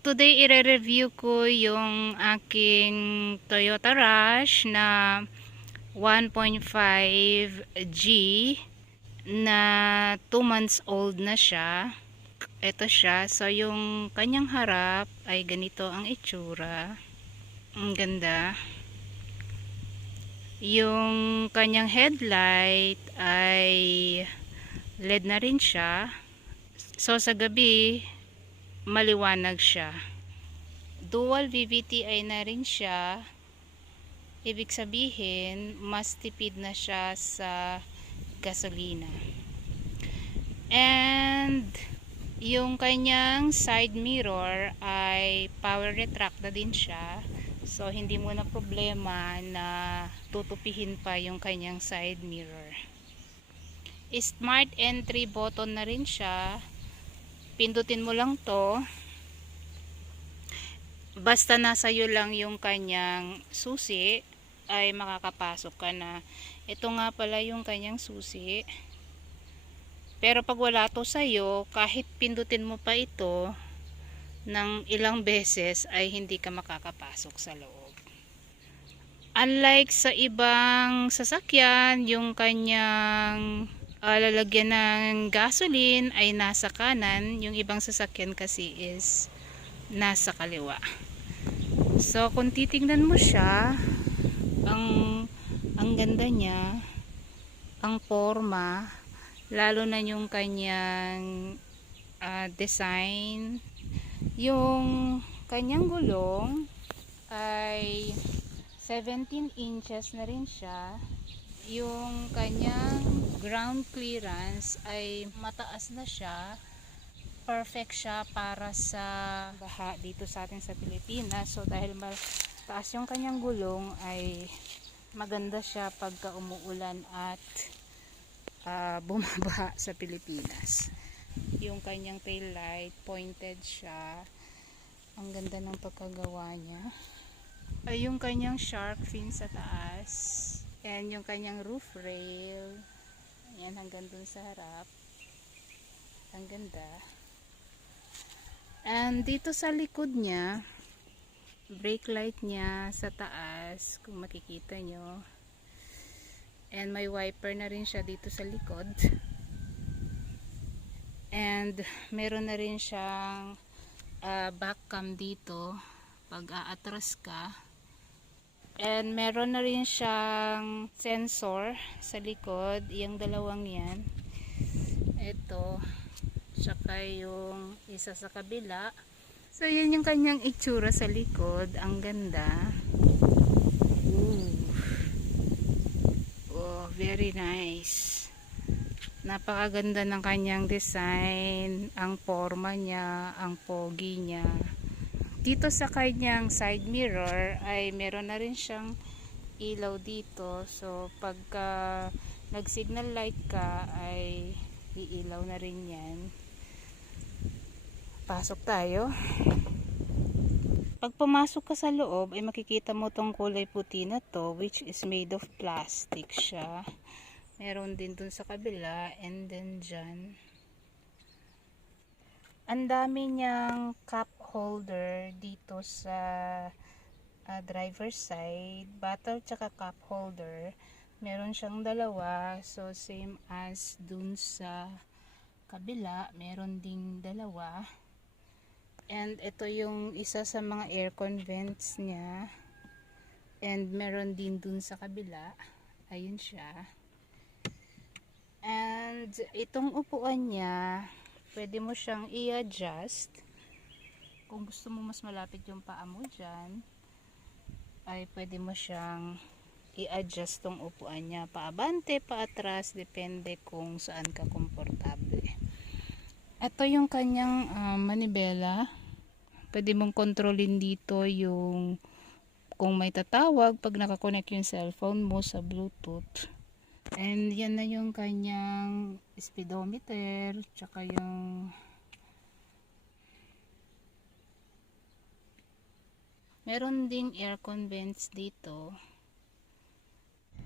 Today, i-review ko yung aking Toyota Rush na 1.5G na 2 months old na siya. Ito siya. So, yung kanyang harap ay ganito ang itsura. Ang ganda. Yung kanyang headlight ay LED na rin siya. So, sa gabi, maliwanag siya. Dual VVTi na rin siya. Ibig sabihin, mas tipid na siya sa gasolina. And yung kanyang side mirror ay power retract na din siya. So, hindi mo na problema na tutupihin pa yung kanyang side mirror. Smart entry button na rin siya. Pindutin mo lang to. Basta nasa iyo lang yung kanyang susi, ay makakapasok ka na. Ito nga pala yung kanyang susi. Pero pag wala to sa iyo, kahit pindutin mo pa ito ng ilang beses, ay hindi ka makakapasok sa loob. Unlike sa ibang sasakyan, yung kanyang lalagyan ng gasoline ay nasa kanan, yung ibang sasakyan kasi is nasa kaliwa. So kung titingnan mo siya, ang ganda niya, ang forma, lalo na yung kanyang design. Yung kanyang gulong ay 17 inches na rin siya. Yung kanyang ground clearance ay mataas na siya. Perfect siya para sa baha dito sa atin sa Pilipinas. So dahil mataas yung kanyang gulong, ay maganda siya pagka umuulan at bumabaha sa Pilipinas. Yung kanyang tail light pointed siya. Ang ganda ng pagkagawa niya. Ay yung kanyang shark fin sa taas. And yung kanyang roof rail. Ayan, hanggang dun sa harap. Ang ganda. And dito sa likod niya, brake light niya sa taas, kung makikita nyo. And may wiper na rin siya dito sa likod. And meron na rin siyang back cam dito pag aatras ka. And meron na rin siyang sensor sa likod, yung dalawang yan. Ito, tsaka yung isa sa kabila. So yan yung kanyang itsura sa likod. Ang ganda. Ooh. Oh, very nice. Napakaganda ng kanyang design, ang forma niya, ang pogi niya. Dito sa kanyang side mirror ay meron na rin siyang ilaw dito. So pagka nag signal light ka ay iilaw na rin yan. Pasok tayo. Pag pumasok ka sa loob ay makikita mo tong kulay puti na to, which is made of plastic siya. Meron din dun sa kabila, and then dyan. Ang dami niyang cup holder dito sa driver's side, bottle tsaka cup holder. Meron siyang dalawa, so same as dun sa kabila, meron ding dalawa. And ito yung isa sa mga aircon vents niya. And meron din dun sa kabila. Ayun siya. And itong upuan niya, pwede mo siyang i-adjust. Kung gusto mo mas malapit yung paa mo dyan, ay pwede mo siyang i-adjust tong upuan niya. Paabante, paatras, depende kung saan ka komportable. Ito yung kanyang manibela. Pwede mong kontrolin dito yung kung may tatawag pag nakakonect yung cellphone mo sa Bluetooth. And yan na yung kanyang speedometer, tsaka yung meron ding aircon vents dito.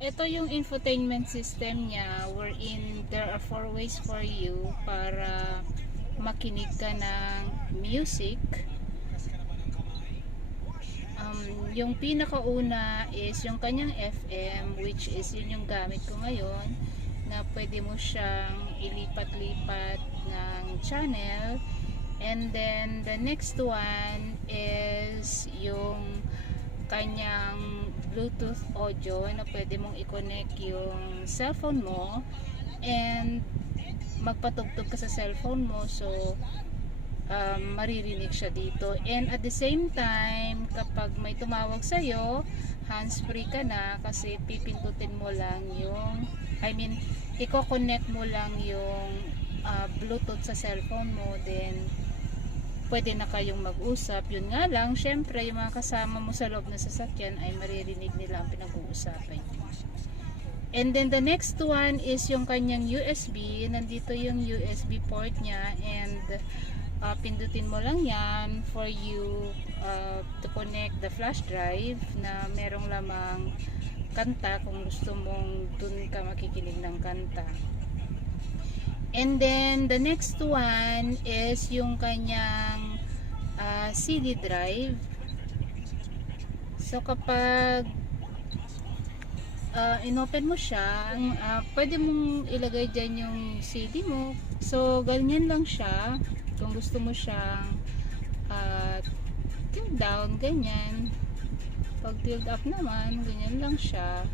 Ito yung infotainment system niya, wherein there are 4 ways for you para makinig ka ng music. yung pinakauna is yung kanyang FM, which is yun yung gamit ko ngayon, na pwede mo siyang ilipat-lipat ng channel. And then the next one is yung kanyang Bluetooth audio na pwede mong i-connect yung cellphone mo and magpatugtog ka sa cellphone mo, so maririnig siya dito. And at the same time, kapag may tumawag sa'yo, hands-free ka na kasi pipindutin mo lang yung, i-connect mo lang yung Bluetooth sa cellphone mo, then pwede na kayong mag-usap. Yun nga lang, syempre yung mga kasama mo sa loob ng sasakyan ay maririnig nila ang pinag-uusapan nyo. And then the next one is yung kanyang USB. Nandito yung USB port niya, and pindutin mo lang yan for you to connect the flash drive na merong lamang kanta kung gusto mong dun ka makikinig ng kanta. And then the next one is yung kanyang CD drive. So kapag inopen mo siya, pwede mong ilagay dyan yung CD mo. So ganyan lang siya. Kung gusto mo siyang tilt down, ganyan. Pag tilt up naman, ganyan lang siya.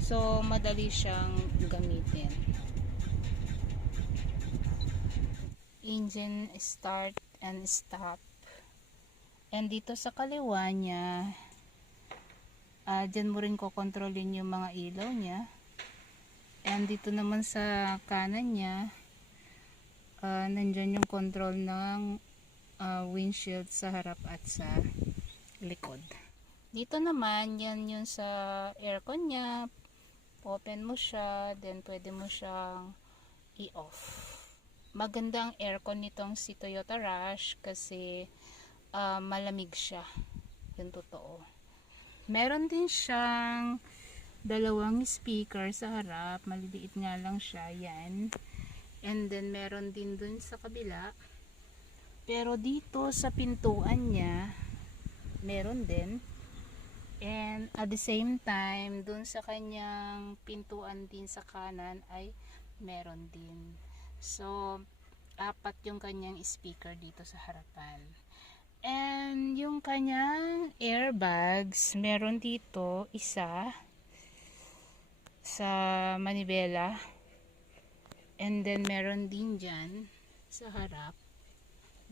So madali siyang gamitin. Engine start and stop. And dito sa kaliwa niya, dyan mo rin kokontrolin yung mga ilaw niya. And dito naman sa kanan niya, nandyan yung control ng windshield sa harap at sa likod. Dito naman, yan yung sa aircon niya. Open mo siya, then pwede mo siyang i-off. Maganda ang aircon nitong si Toyota Rush kasi malamig siya. Yung totoo. Meron din siyang dalawang speaker sa harap. Maliliit nga lang siya. Yan. And then meron din dun sa kabila. Pero dito sa pintuan niya, meron din. And at the same time, dun sa kanyang pintuan din sa kanan ay meron din. So, 4 yung kanyang speaker dito sa harapan. And yung kanyang airbags, meron dito isa sa manibela. And then meron din dyan sa harap.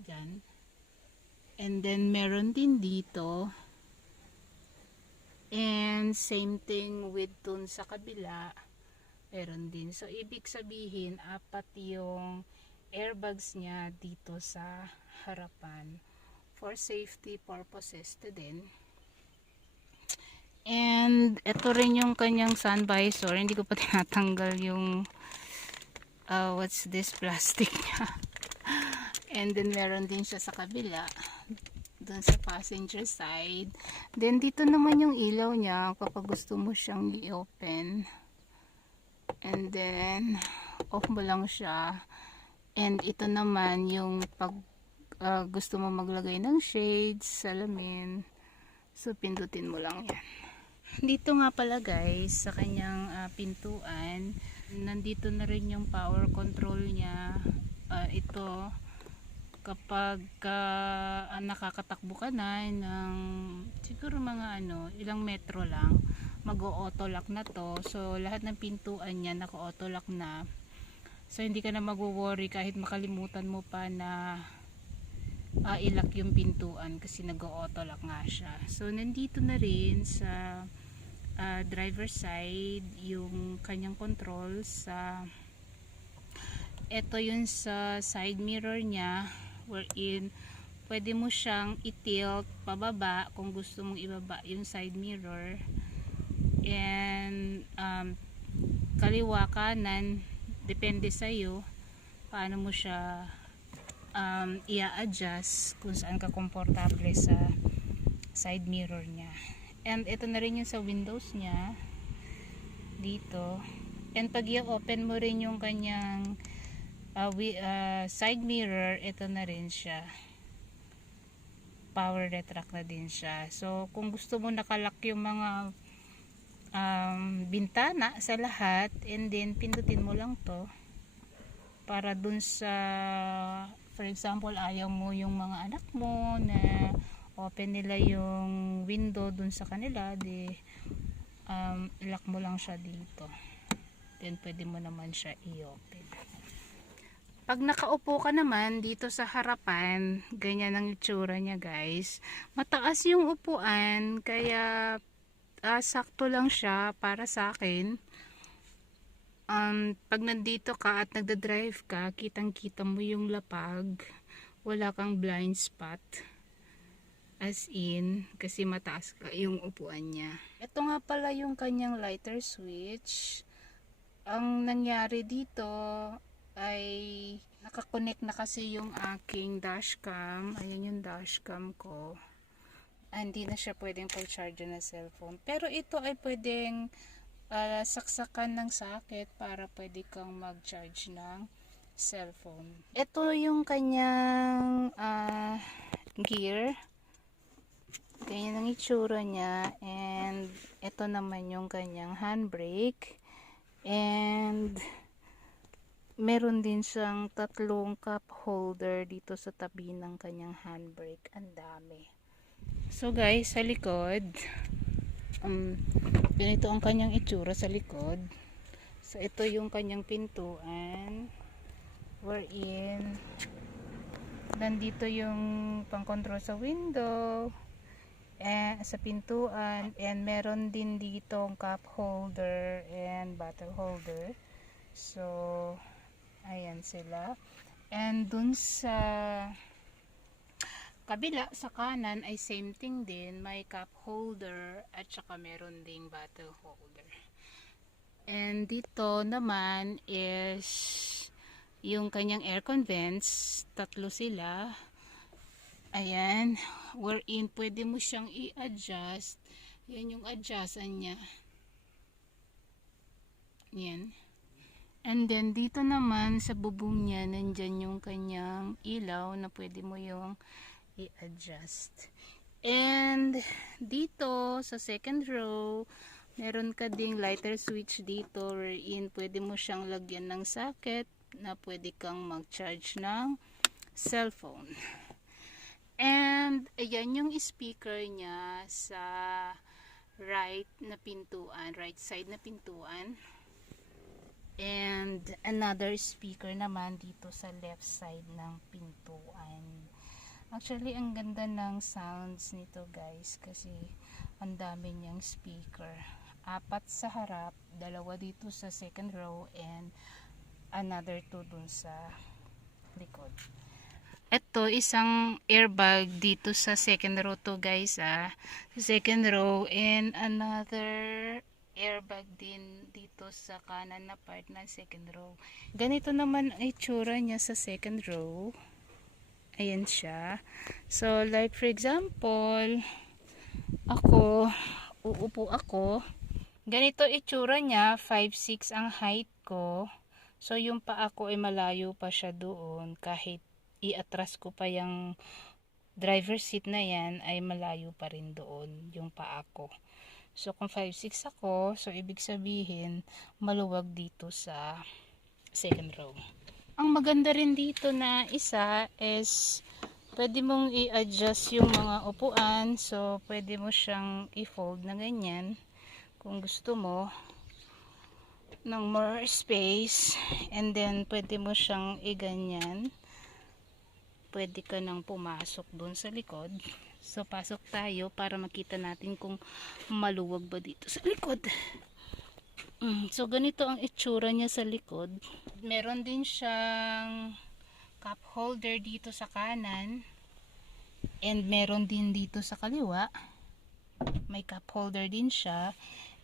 Dyan. And then meron din dito. And same thing with dun sa kabila. Meron din. So ibig sabihin, 4 yung airbags niya dito sa harapan. For safety purposes to din. And ito rin yung kanyang sun visor. Hindi ko pa tinatanggal yung what's this plastic niya. And then meron din siya sa kabila, dun sa passenger side. Then dito naman yung ilaw niya kapag gusto mo siyang i-open. And then off mo lang siya. And ito naman yung pag gusto mo maglagay ng shades, salamin, so pindutin mo lang yan. Dito nga pala guys, sa kanyang pintuan, nandito na rin yung power control niya. Ito, kapag nakakatakbo ka na ng siguro mga ilang metro lang, mag-auto lock na to. So lahat ng pintuan niya naka-auto lock na. So hindi ka na mag-worry kahit makalimutan mo pa na ilock yung pintuan kasi nag-auto lock nga siya. So nandito na rin sa driver side yung kanyang control sa ito yun sa side mirror niya, wherein pwede mo siyang i-tilt pababa kung gusto mong ibaba yung side mirror, and kaliwa kanan depende sa iyo paano mo siya i-adjust kung saan ka komportable sa side mirror niya. And ito na rin yung sa windows niya dito. And pag i-open mo rin yung kanyang side mirror, ito na rin siya. power retract na din siya. So kung gusto mo nakalock yung mga bintana sa lahat, and then pindutin mo lang to para dun sa, for example, ayaw mo yung mga anak mo na open nila yung window dun sa kanila, di lock mo lang siya dito, then pwede mo naman siya i-open. Pag nakaupo ka naman dito sa harapan, ganyan ang itsura niya guys. Mataas yung upuan, kaya sakto lang siya para sa akin. Pag nandito ka at nagda-drive ka, kitang-kita mo yung lapag. Wala kang blind spot. As in, kasi mataas ka yung upuan niya. Ito nga pala yung kanyang lighter switch. Ang nangyari dito ay nakakonect na kasi yung aking dashcam. Ayan yung dashcam ko. Hindi na siya pwedeng pag-charge na cellphone. Pero ito ay pwedeng saksakan ng socket para pwede kang mag-charge ng cellphone. Ito yung kanyang gear. Ganyan ang itsura niya. And ito naman yung kanyang handbrake. And meron din siyang tatlong cup holder dito sa tabi ng kanyang handbrake. Ang dami. So guys, sa likod, ganito ang kanyang itsura sa likod. So ito yung kanyang pintuan, wherein nandito yung pang-control sa window, sa pintuan, and meron din dito ang cup holder and bottle holder. So ayan sila. And dun sa kabila, sa kanan ay same thing din, may cup holder at saka meron ding bottle holder. And dito naman is yung kanyang aircon vents, tatlo sila. Ayan, wherein pwede mo siyang i-adjust. Yan yung adjustan niya. Yan. And then dito naman sa bubong niya, nandyan yung kanyang ilaw na pwede mo yung i-adjust. And dito sa second row, meron ka ding lighter switch dito wherein pwede mo siyang lagyan ng socket na pwede kang mag-charge ng cellphone. And ayan yung speaker niya sa right na pintuan, right side na pintuan. And another speaker naman dito sa left side ng pintuan. Actually, ang ganda ng sounds nito guys, kasi ang dami niyang speaker. 4 sa harap, 2 dito sa second row, and another 2 dun sa likod. Ito, isang airbag dito sa second row to guys, sa second row, and another airbag din dito sa kanan na part ng second row. Ganito naman ang itsura niya sa second row. Ayan siya. So like for example, uupo ako. Ganito itsura niya, 5'6" ang height ko. So yung paa ko ay malayo pa siya doon, kahit iatras ko pa yung driver seat na yan, ay malayo pa rin doon yung paa ko. So kung 5'6" ako, so ibig sabihin maluwag dito sa second row. Ang maganda rin dito na isa is pwede mong i-adjust yung mga upuan. So pwede mo siyang i-fold na ganyan kung gusto mo ng more space, and then pwede mo siyang i-ganyan. Pwede ka nang pumasok dun sa likod. So pasok tayo para makita natin kung maluwag ba dito sa likod. So ganito ang itsura niya sa likod. Meron din siyang cup holder dito sa kanan, and meron din dito sa kaliwa. May cup holder din siya,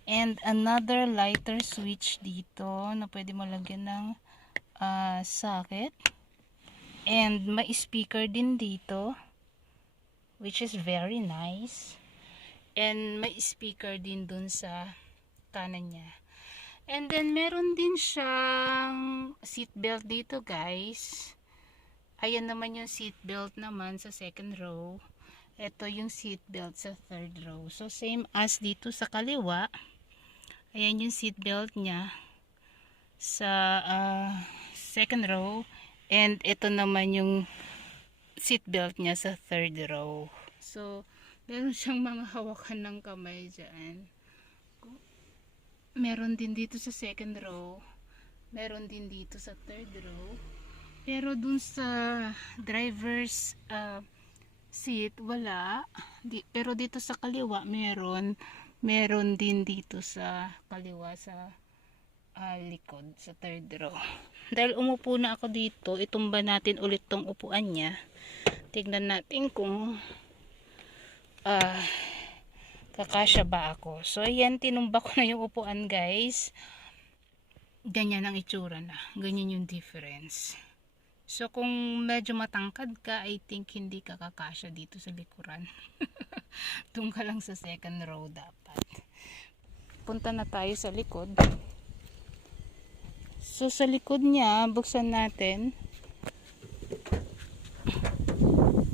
and another lighter switch dito na pwede mo lagyan ng socket. And may speaker din dito, which is very nice. And may speaker din dun sa kanan niya. And then meron din siyang seat belt dito guys. Ayan naman yung seat belt naman sa second row. ito yung seat belt sa third row. So same as dito sa kaliwa. Ayan yung seat belt niya sa second row, and ito naman yung seat belt niya sa third row. So meron siyang mga hawakan ng kamay dyan. Meron din dito sa second row, meron din dito sa third row, pero dun sa driver's seat wala. Pero dito sa kaliwa meron din dito sa kaliwa sa likod sa third row. Dahil umupo na ako dito, itumba natin ulit tong upuan niya. Tignan natin kung kakasya ba ako. So ayan, tinumba ko na yung upuan, guys. Ganyan ang itsura na, ganyan yung difference. So kung medyo matangkad ka, I think hindi ka kakasya dito sa likuran. Doon ka lang sa second row dapat. Punta na tayo sa likod. So sa likod niya, buksan natin.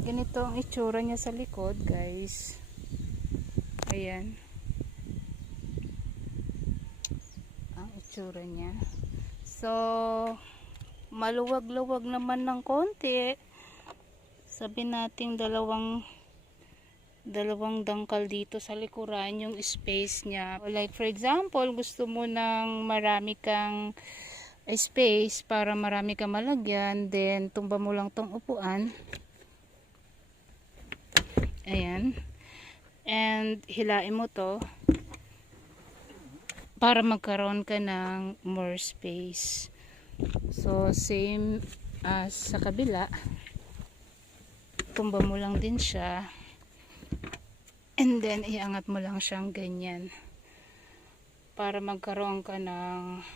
Ganito ang itsura niya sa likod, guys. Ayan. Ang itsura niya. So maluwag-luwag naman ng konti. Sabi nating dalawang dangkal dito sa likuran yung space niya. Like for example, gusto mo ng marami kang space para marami kang malagyan, then tumba mo lang tong upuan. Ayan. And hilain mo to para magkaroon ka ng more space. So same as sa kabila, tumba mo lang din siya, and then iangat mo lang siyang ganyan para magkaroon ka ng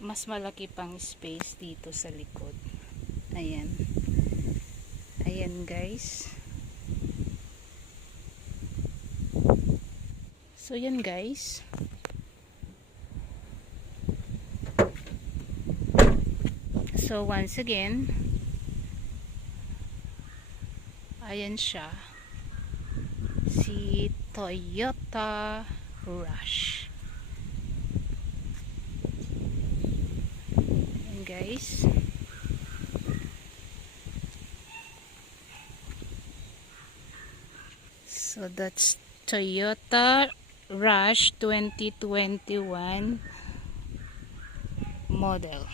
mas malaki pang space dito sa likod. Ayan. Ayan, guys. So yan, guys. So once again, ayan siya, si Toyota Rush. Ayan, guys. So that's Toyota Rush 2021 model.